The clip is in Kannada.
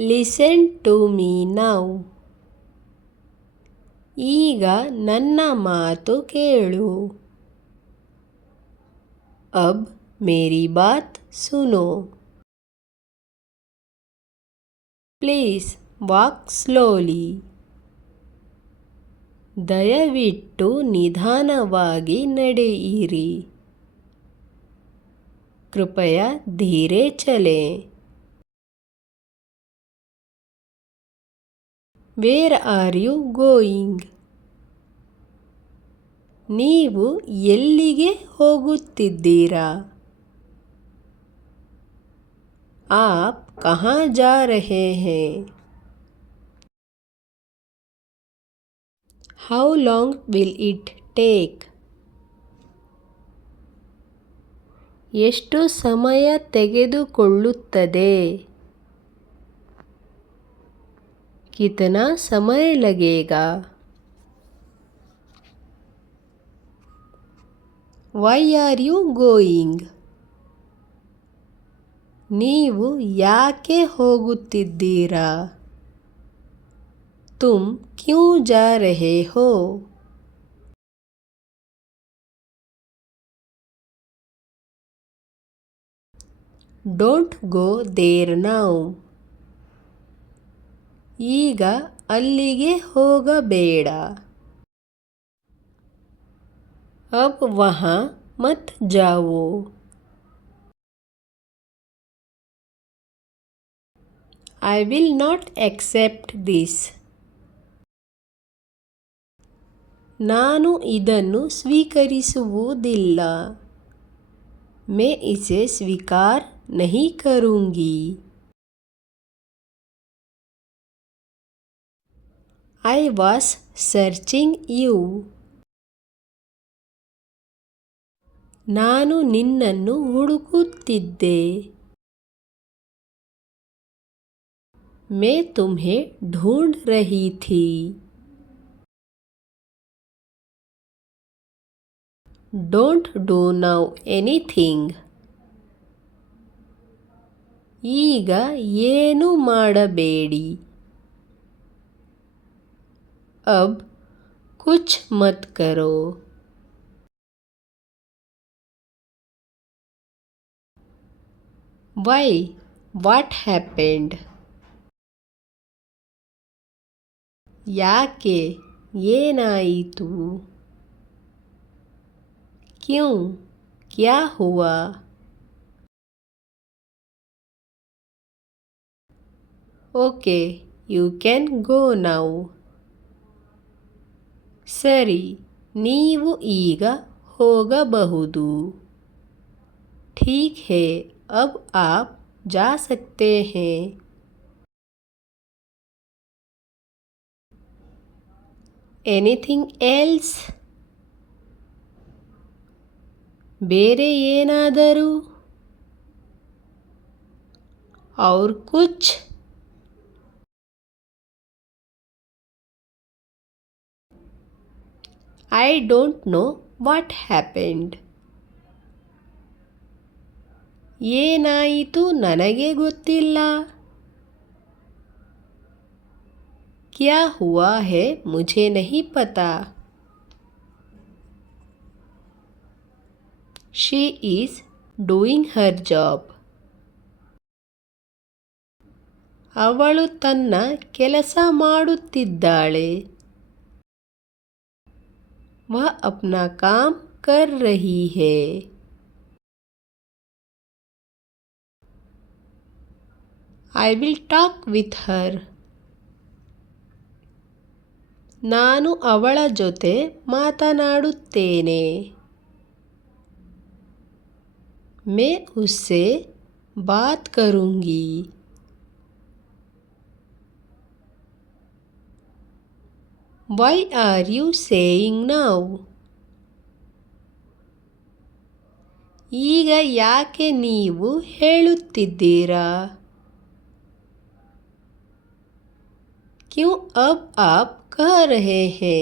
ಲಿಸನ್ ಟು ಮೀ ನೌ ಈಗ ನನ್ನ ಮಾತು ಕೇಳು. ಅಬ್ ಮೇರಿ ಬಾತ್ ಸುನೋ. ಪ್ಲೀಸ್ ವಾಕ್ ಸ್ಲೋಲಿ ದಯವಿಟ್ಟು ನಿಧಾನವಾಗಿ ನಡೆಯಿರಿ. ಕೃಪಯ ಧೀರೆ ಚಲೆ ವೇರ್ ಆರ್ ಯು ಗೋಯಿಂಗ್ ನೀವು ಎಲ್ಲಿಗೆ ಹೋಗುತ್ತಿದ್ದೀರಾ? ಆಪ್ ಕಹಾ ಜಾ ರಹೆ ಹೇ? How long will it take ಎಷ್ಟು ಸಮಯ ತೆಗೆದುಕೊಳ್ಳುತ್ತದೆ? ಕಿತನಾ ಸಮಯ ಲಗೇಗಾ ವೈ ಆರ್ ಯು ಗೋಯಿಂಗ್ ನೀವು ಯಾಕೆ ಹೋಗುತ್ತಿದ್ದೀರಾ ತುಮ್ ಕ್ಯೂ ಜಾ ರಹೆ ಹೋ ಡೋಂಟ್ ಗೋ ದೇರ್ ನೌ ಈಗ ಅಲ್ಲಿಗೆ ಹೋಗಬೇಡ. ಅಬ್ ವಹಾ ಮತ್ ಜಾವೋ. I will not accept this ನಾನು ಇದನ್ನು ಸ್ವೀಕರಿಸುವುದಿಲ್ಲ. ಮೇ ಇಸೆ ಸ್ವೀಕಾರ ನಹಿ ಕರೂಂಗಿ. ಐ ವಾಸ್ ಸರ್ಚಿಂಗ್ ಯು ನಾನು ನಿನ್ನನ್ನು ಹುಡುಕುತ್ತಿದ್ದೆ. ಮೇ ತುಮ್ಹೆ ಢೂಂಢ್ ರಹಿ ಥಿ ಡೋಂಟ್ ಡೂ ನೌ ಎನಿಥಿಂಗ್ ಈಗ ಏನು ಮಾಡಬೇಡಿ? ಅಬ್ ಕುಚ್ ಮತ್ ಕರೋ ವೈ ವಾಟ್ ಹ್ಯಾಪೆಂಡ್ ಯಾಕೆ ಏನಾಯಿತು ಕ್ಯೂ ಕ್ಯಾ ಹುವಾ okay you can go now ಸರಿ ನೀವು ಈಗ ಹೋಗಬಹುದು ठीक है अब आप जा सकते हैं ಎನಿಥಿಂಗ್ ಎಲ್ಸ್ ಬೇರೆ ಏನಾದರೂ ಔರ್ ಕುಚ್ I don't know what happened. ಏನಾಯಿತು ನನಗೆ ಗೊತ್ತಿಲ್ಲ. ಕ್ಯಾ ಹುವಾ ಹೇ ಮುಜೆ ನಹಿ ಪತಾ. She is doing her job ಅವಳು ತನ್ನ ಕೆಲಸ ಮಾಡುತ್ತಿದ್ದಾಳೆ. वह अपना काम कर रही है I will talk with her ನಾನು ಅವಳ ಜೊತೆ ಮಾತನಾಡುತ್ತೇನೆ May ಉಸ್ಸೆ Baat ಕರುಂಗಿ why are you saying now ಈಗ ಯಾಕೆ ನೀವು ಹೇಳುತ್ತಿದ್ದೀರಾ ಕ್ಯೂ ಅಬ್ ಆಪ್ ಕಹ ರಹೆ ಹೇ